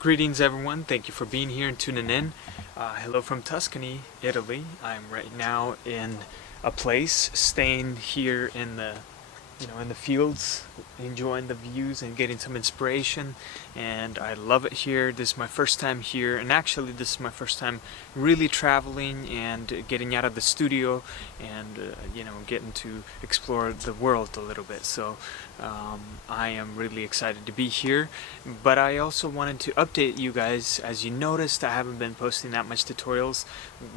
Greetings everyone, thank you for being here and tuning in. Hello from Tuscany, Italy. I'm right now in a place, staying here in the fields, enjoying the views and getting some inspiration, and I love it here. This is my first time here, and actually this is my first time really traveling and getting out of the studio and getting to explore the world a little bit. So I am really excited to be here, but I also wanted to update you guys. As you noticed, I haven't been posting that much tutorials,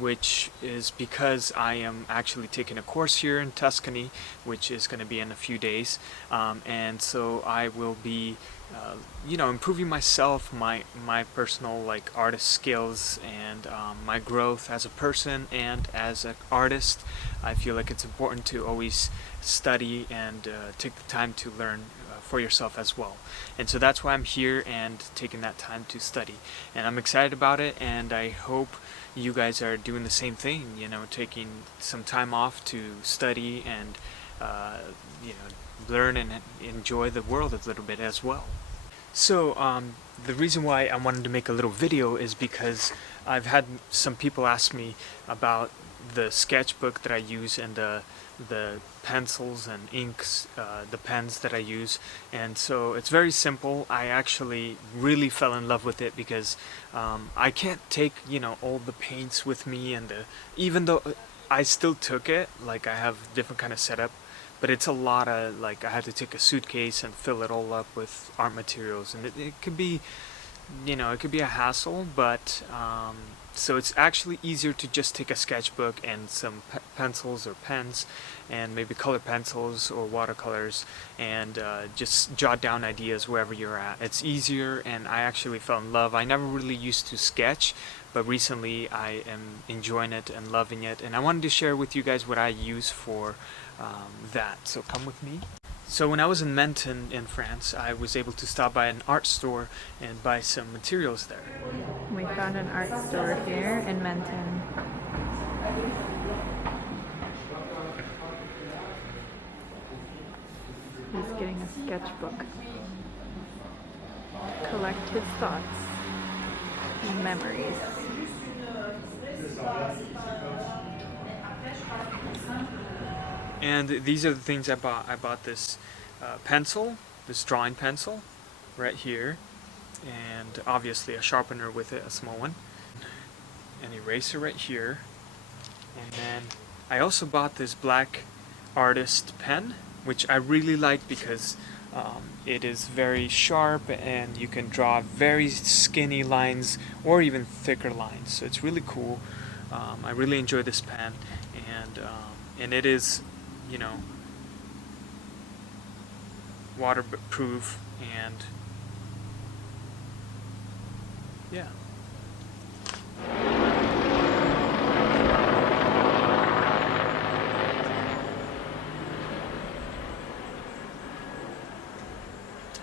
which is because I am actually taking a course here in Tuscany, which is going to be in a few days, and so I will be improving myself, my personal artist skills, and my growth as a person and as an artist. I feel like it's important to always study and take the time to learn for yourself as well. And so that's why I'm here and taking that time to study. And I'm excited about it, and I hope you guys are doing the same thing, taking some time off to study and learn and enjoy the world a little bit as well. So the reason why I wanted to make a little video is because I've had some people ask me about the sketchbook that I use and the pencils and inks, the pens that I use. And so it's very simple. I actually really fell in love with it because I can't take all the paints with me, and even though I still took it, like I have different kind of setup, but it's a lot of I had to take a suitcase and fill it all up with art materials, and it could be it could be a hassle, but so it's actually easier to just take a sketchbook and some pencils or pens and maybe color pencils or watercolors and just jot down ideas wherever you're at. It's easier, and I actually fell in love. I never really used to sketch, but recently I am enjoying it and loving it, and I wanted to share with you guys what I use for that. So come with me. So when I was in Menton in France, I was able to stop by an art store and buy some materials there. We found an art store here in Menton. He's getting a sketchbook. Collect his thoughts and memories. And these are the things I bought. I bought this pencil, this drawing pencil, right here, and obviously a sharpener with it, a small one, an eraser right here, and then I also bought this black artist pen, which I really like because it is very sharp and you can draw very skinny lines or even thicker lines, so it's really cool. I really enjoy this pen, and it is waterproof, and yeah.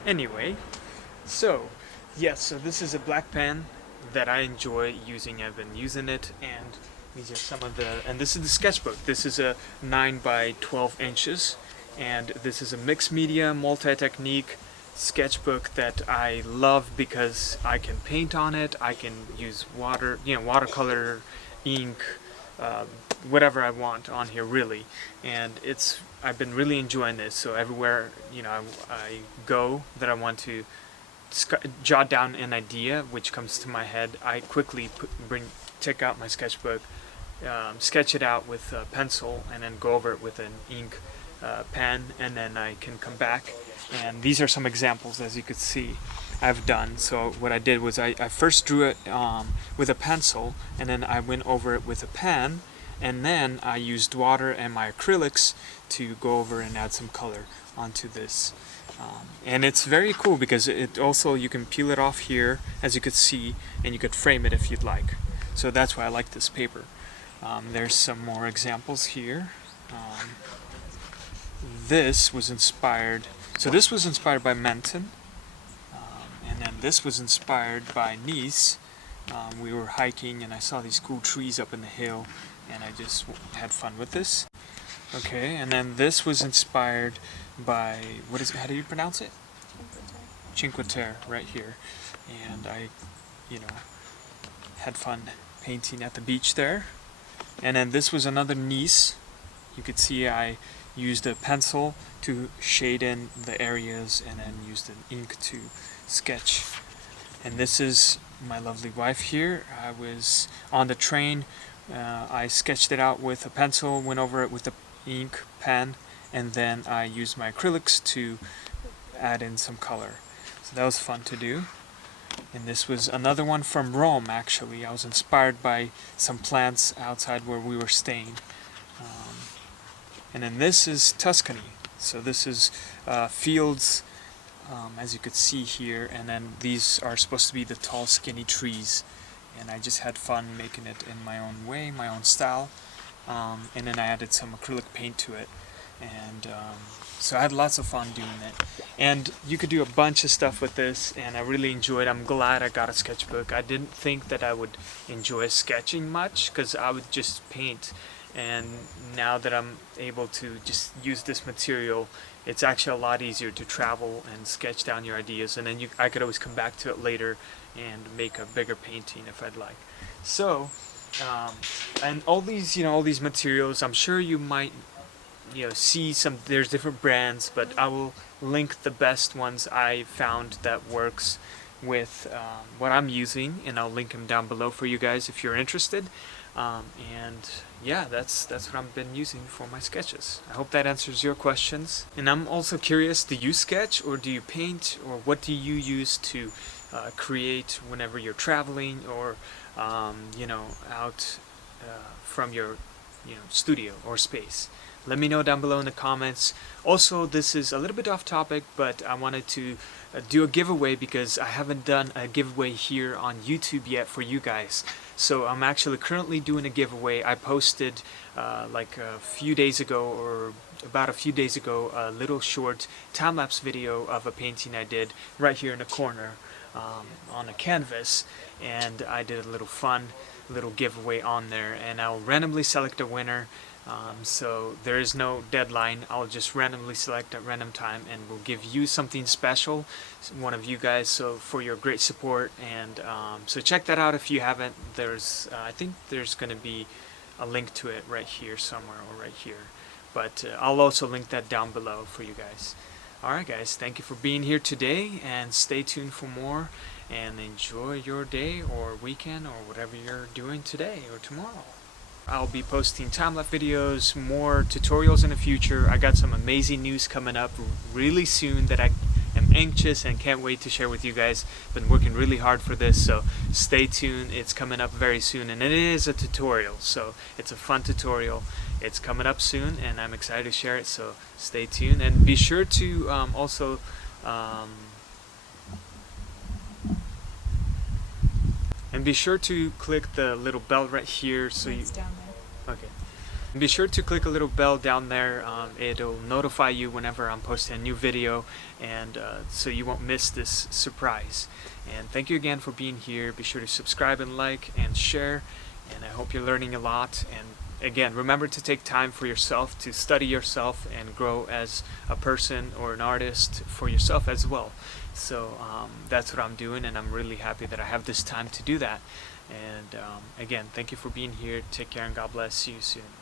Anyway, so yes, so this is a black pen that I enjoy using. I've been using it, and these are some of and this is the sketchbook. This is a 9 by 12 inches, and this is a mixed media multi-technique sketchbook that I love because I can paint on it. I can use watercolor, ink, whatever I want on here really, and I've been really enjoying this. So everywhere I go that I want to jot down an idea which comes to my head, I quickly take out my sketchbook, sketch it out with a pencil, and then go over it with an ink pen, and then I can come back. And these are some examples, as you could see, I've done. So what I did was I first drew it with a pencil, and then I went over it with a pen, and then I used water and my acrylics to go over and add some color onto this. And it's very cool because it also, you can peel it off here, as you could see, and you could frame it if you'd like. So that's why I like this paper. There's some more examples here. This was inspired by Menton, and then this was inspired by Nice. We were hiking and I saw these cool trees up in the hill, and I just had fun with this. Okay, and then this was inspired by, how do you pronounce it? Cinque Terre right here, and I, had fun painting at the beach there. And then this was another Nice. You could see I used a pencil to shade in the areas and then used an ink to sketch. And this is my lovely wife here. I was on the train. I sketched it out with a pencil, went over it with the ink pen, and then I used my acrylics to add in some color. So that was fun to do. And this was another one from Rome, actually. I was inspired by some plants outside where we were staying. And then this is Tuscany. So this is fields, as you could see here. And then these are supposed to be the tall, skinny trees. And I just had fun making it in my own way, my own style. And then I added some acrylic paint to it. And so I had lots of fun doing it. And you could do a bunch of stuff with this, and I really enjoyed it. I'm glad I got a sketchbook. I didn't think that I would enjoy sketching much, because I would just paint. And now that I'm able to just use this material, it's actually a lot easier to travel and sketch down your ideas, and then I could always come back to it later and make a bigger painting if I'd like. So, and all these materials, I'm sure you might see there's different brands, but I will link the best ones I found that works with what I'm using, and I'll link them down below for you guys if you're interested. And yeah, that's what I've been using for my sketches. I hope that answers your questions. And I'm also curious, do you sketch or do you paint, or what do you use to create whenever you're traveling or out from your studio or space? Let me know down below in the comments. Also, this is a little bit off topic, but I wanted to do a giveaway because I haven't done a giveaway here on YouTube yet for you guys. So I'm actually currently doing a giveaway. I posted like a few days ago, or about a few days ago, a little short time-lapse video of a painting I did right here in the corner on a canvas, and I did a little fun little giveaway on there, and I'll randomly select a winner. So there is no deadline. I'll just randomly select at random time, and we'll give you something special, one of you guys, so for your great support. And so check that out if you haven't. There's I think there's going to be a link to it right here somewhere, or right here, but I'll also link that down below for you guys. Alright guys, thank you for being here today, and stay tuned for more, and enjoy your day or weekend or whatever you're doing today or tomorrow. I'll be posting time-lapse videos, more tutorials in the future. I got some amazing news coming up really soon that I am anxious and can't wait to share with you guys. Been working really hard for this, so stay tuned. It's coming up very soon, and it is a tutorial, so it's a fun tutorial. It's coming up soon, and I'm excited to share it, so stay tuned. And be sure to also and be sure to click the little bell right here, so It's down there. okay. And be sure to click a little bell down there. It'll notify you whenever I'm posting a new video, and so you won't miss this surprise. And thank you again for being here. Be sure to subscribe and like and share, and I hope you're learning a lot. And again, remember to take time for yourself, to study yourself and grow as a person or an artist for yourself as well. So that's what I'm doing, and I'm really happy that I have this time to do that. And again, thank you for being here. Take care, and God bless. See you soon.